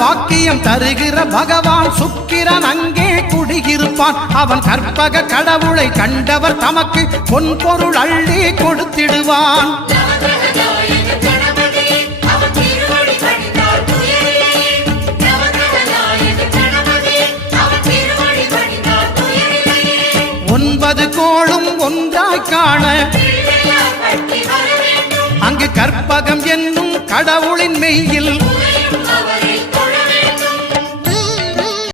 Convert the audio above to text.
பாக்கியம் தருகிற பகவான் சுக்கிரன் அங்கே குடியிருப்பான் அவன் கற்பக கடவுளை கண்டவர் தமக்கு பொன் அள்ளி கொடுத்திடுவான் ஒன்பது கோளும் ஒன்றாய் காண அங்கு கற்பகம் என்னும் கடவுளின் மெய்யில்